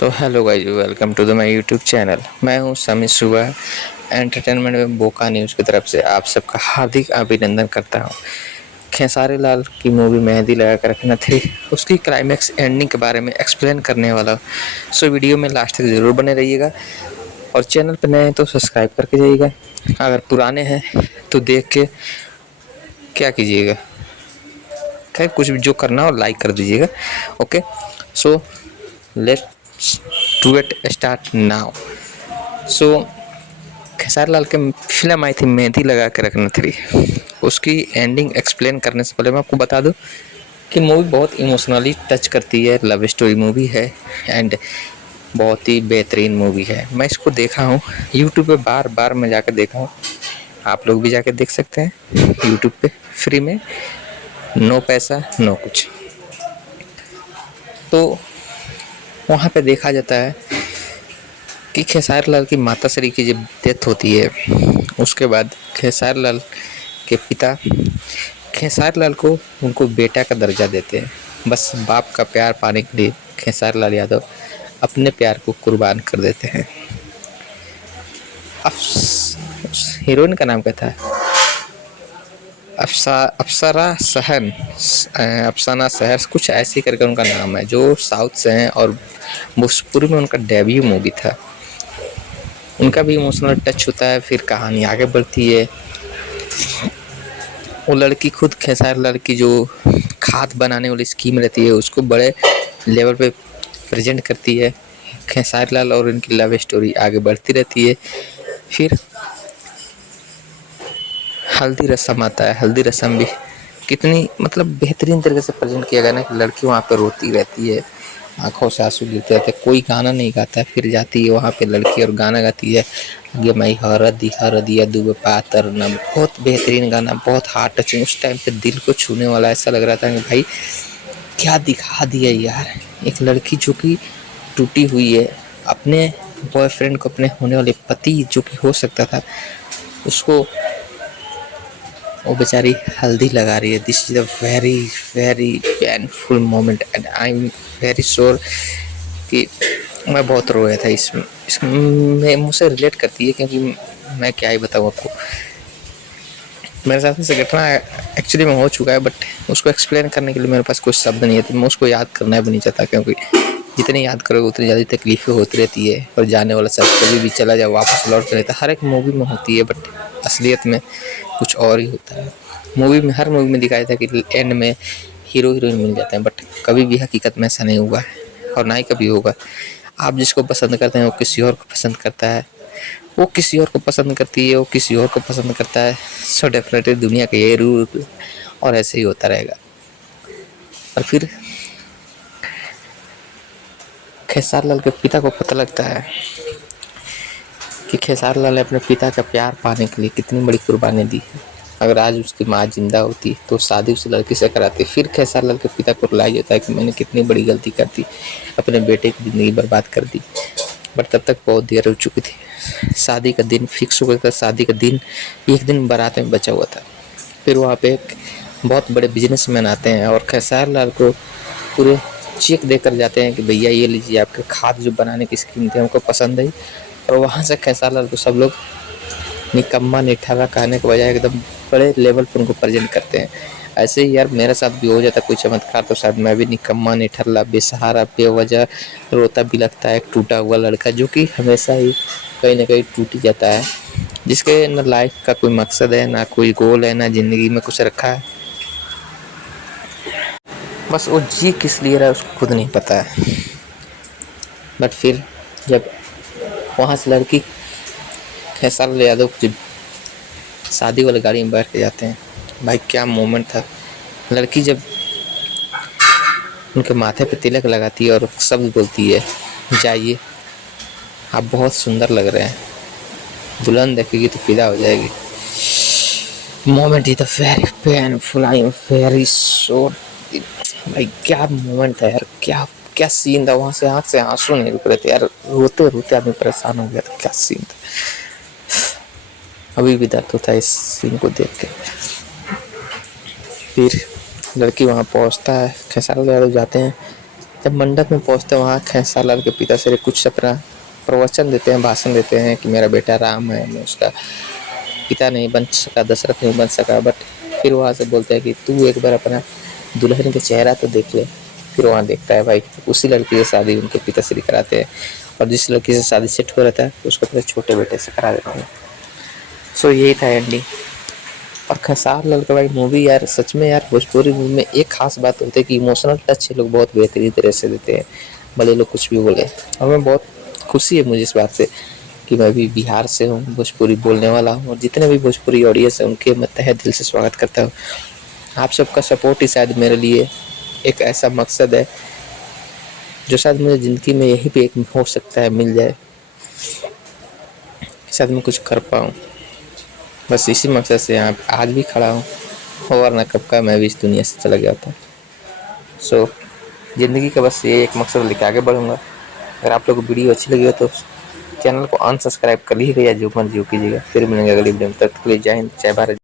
So hello guys, welcome to the my YouTube channel. मैं हूं समी सुबह। एंटरटेनमेंट में बोका न्यूज़ की तरफ से आप सबका हार्दिक अभिनंदन करता हूं। खेसारी लाल की मूवी मेहंदी लगा कर रखना थी, उसकी क्लाइमैक्स एंडिंग के बारे में एक्सप्लेन करने वाला। सो वीडियो में लास्ट तक ज़रूर बने रहिएगा और चैनल पर नए हैं तो सब्सक्राइब करके जाइएगा। अगर पुराने हैं तो देख के क्या कीजिएगा, खैर कुछ भी जो करना हो लाइक कर दीजिएगा। Okay, so let's do it start now. So Khesari Lal की फिल्म आई थी मेहंदी लगा के रखना थी, उसकी एंडिंग एक्सप्लेन करने से पहले मैं आपको बता दूं कि मूवी बहुत इमोशनली टच करती है, लव स्टोरी मूवी है एंड बहुत ही बेहतरीन मूवी है। मैं इसको देखा हूँ यूट्यूब पे, बार बार मैं जाकर देखा हूँ। आप लोग भी जाकर देख सकते हैं यूट्यूब पे फ्री में, नो पैसा नो कुछ। तो वहाँ पे देखा जाता है कि खेसारी लाल की माता श्री की जब डेथ होती है, उसके बाद खेसारी लाल के पिता खेसारी लाल को उनको बेटा का दर्जा देते हैं। बस बाप का प्यार पाने के लिए खेसारी लाल यादव अपने प्यार को कुर्बान कर देते हैं। हीरोइन का नाम क्या था? अप्सरा सहन, अफसाना सहर, कुछ ऐसे करके उनका नाम है, जो साउथ से हैं और भोजपुरी में उनका डेब्यू मूवी था। उनका भी इमोशनल टच होता है, फिर कहानी आगे बढ़ती है। वो लड़की खुद खेसारी लाल की जो खाद बनाने वाली स्कीम रहती है उसको बड़े लेवल पे प्रेजेंट करती है। खेसारी लाल और उनकी लव स्टोरी आगे बढ़ती रहती है। फिर हल्दी रस्म आता है। हल्दी रस्म भी कितनी मतलब बेहतरीन तरीके से प्रेजेंट किया गया ना कि लड़की वहाँ पे रोती रहती है, आंखों से आंसू गिरते रहते, कोई गाना नहीं गाता है, फिर जाती है वहाँ पे लड़की और गाना गाती है, ये मैं हरदिया दुबे पातर ना। बहुत बेहतरीन गाना, बहुत हार्ट टचिंग, उस टाइम पे दिल को छूने वाला। ऐसा लग रहा था कि भाई क्या दिखा दिया यार। एक लड़की जो कि टूटी हुई है, अपने बॉयफ्रेंड को, अपने होने वाले पति जो कि हो सकता था, उसको वो बेचारी हल्दी लगा रही है। This is a very very painful moment and I am very sure कि मैं बहुत रोया था इसमें मुझसे रिलेट करती है, क्योंकि मैं क्या ही बताऊँ आपको, मेरे साथ ऐसी घटना एक्चुअली में हो चुका है, बट उसको एक्सप्लेन करने के लिए मेरे पास कुछ शब्द नहीं है। तो मैं उसको याद करना भी नहीं चाहता, क्योंकि जितनी याद करोगे उतनी ज़्यादा तकलीफ़ें होती रहती है और जाने वाला सब कभी भी चला जाए वापस लौट के रहता है। हर एक मूवी में होती है, बट असलियत में कुछ और ही होता है। मूवी में, हर मूवी में दिखाया था कि एंड में हीरो हीरोइन मिल जाते हैं, बट कभी भी हकीकत में ऐसा नहीं हुआ है और ना ही कभी होगा। आप जिसको पसंद करते हैं वो किसी और को पसंद करता है, वो किसी और को पसंद करती है, वो किसी और को पसंद करता है। सो डेफिनेटली दुनिया का ये रूल और ऐसे ही होता रहेगा। और फिर खेसारी लाल के पिता को पता लगता है कि खेसारी लाल ने अपने पिता का प्यार पाने के लिए कितनी बड़ी कुर्बानी दी है। अगर आज उसकी माँ जिंदा होती तो शादी उस लड़की से कराती। फिर खेसारी लाल के पिता को रियलाइज होता है कि मैंने कितनी बड़ी गलती कर दी, अपने बेटे की ज़िंदगी बर्बाद कर दी। बट तब तक बहुत देर हो चुकी थी। शादी का दिन फिक्स हो गया था। शादी का दिन एक दिन बारात में बचा हुआ था। फिर वहाँ पे एक बहुत बड़े बिजनेसमैन आते हैं और खेसारी लाल को पूरे चेक देकर जाते हैं कि भैया ये लीजिए, आपके खाद जो बनाने की स्कीम थी हमको पसंद आई। और वहाँ से खेसारी लाल को सब लोग निकम्मा निठाला कहने के बजाय एकदम बड़े लेवल पर उनको प्रेजेंट करते हैं। ऐसे ही यार मेरे साथ भी हो जाता कोई चमत्कार तो शायद मैं भी निकम्मा निठल्ला बेसहारा बेवजह रोता भी लगता है, एक टूटा हुआ लड़का जो कि हमेशा ही कहीं ना कहीं टूट ही जाता है, जिसके न लाइफ का कोई मकसद है, ना कोई गोल है, ना ज़िंदगी में कुछ रखा है। बस वो जी किस लिए रहा है उसको खुद नहीं पता है। बट फिर जब वहाँ से लड़की खेसारी लाल यादव जब शादी वाली गाड़ी में बैठ के जाते हैं, भाई क्या मोमेंट था। लड़की जब उनके माथे पे तिलक लगाती है और शब्द बोलती है, जाइए आप बहुत सुंदर लग रहे हैं, दुल्हन देखेगी तो फिदा हो जाएगी। Moment is very painful, I am very sure. भाई क्या मोमेंट था यार, क्या क्या सीन था। वहाँ से आँख से आंसू नहीं रुक रहे थे यार, रोते रोते आदमी परेशान हो गया था। क्या सीन था, अभी भी दर्द होता है इस सीन को देख के। फिर लड़की वहाँ पहुँचता है, खेसारी लाल यादव जाते हैं जब मंडप में पहुंचते हैं वहाँ खेसार लाल के पिताश्री कुछ अपना प्रवचन देते हैं, भाषण देते हैं कि मेरा बेटा राम है, मैं उसका पिता नहीं बन सका, दशरथ नहीं बन सका, बट फिर वहाँ से बोलते हैं कि तू एक बार अपना दुल्हन का चेहरा तो देख ले। फिर वहाँ देखता है भाई, उसी लड़की से शादी उनके पिताश्री कराते हैं, और जिस लड़की से शादी सेट हो रहता है उसको अपने छोटे बेटे से करा देते हैं। सो यही था एंडिंग। और खेसार लाल का भाई मूवी यार सच में यार, भोजपुरी मूवी में एक खास बात होती है कि इमोशनल टच ये लोग बहुत बेहतरीन तरह से देते हैं, भले लोग कुछ भी बोले। और मैं बहुत खुशी है मुझे इस बात से कि मैं भी बिहार से हूँ, भोजपुरी बोलने वाला हूँ, और जितने भी भोजपुरी ऑडियंस है उनके मैं तहे दिल से स्वागत करता हूँ। आप सबका सपोर्ट ही शायद मेरे लिए एक ऐसा मकसद है जो शायद मुझे ज़िंदगी में यही पे एक हो सकता है मिल जाए, शायद मैं कुछ कर पाऊँ। बस इसी मकसद से यहाँ आज भी खड़ा हूँ, वरना कब का मैं भी इस दुनिया से चला गया था। सो ज़िंदगी का बस ये एक मकसद लेके आगे बढ़ूँगा। अगर आप लोग को वीडियो अच्छी लगी हो तो चैनल को अनसब्सक्राइब कर लीजिएगा या जो मर्जी कीजिएगा। फिर मिलेंगे अगली वीडियो में, तब तक के लिए जय हिंद, जय भारत।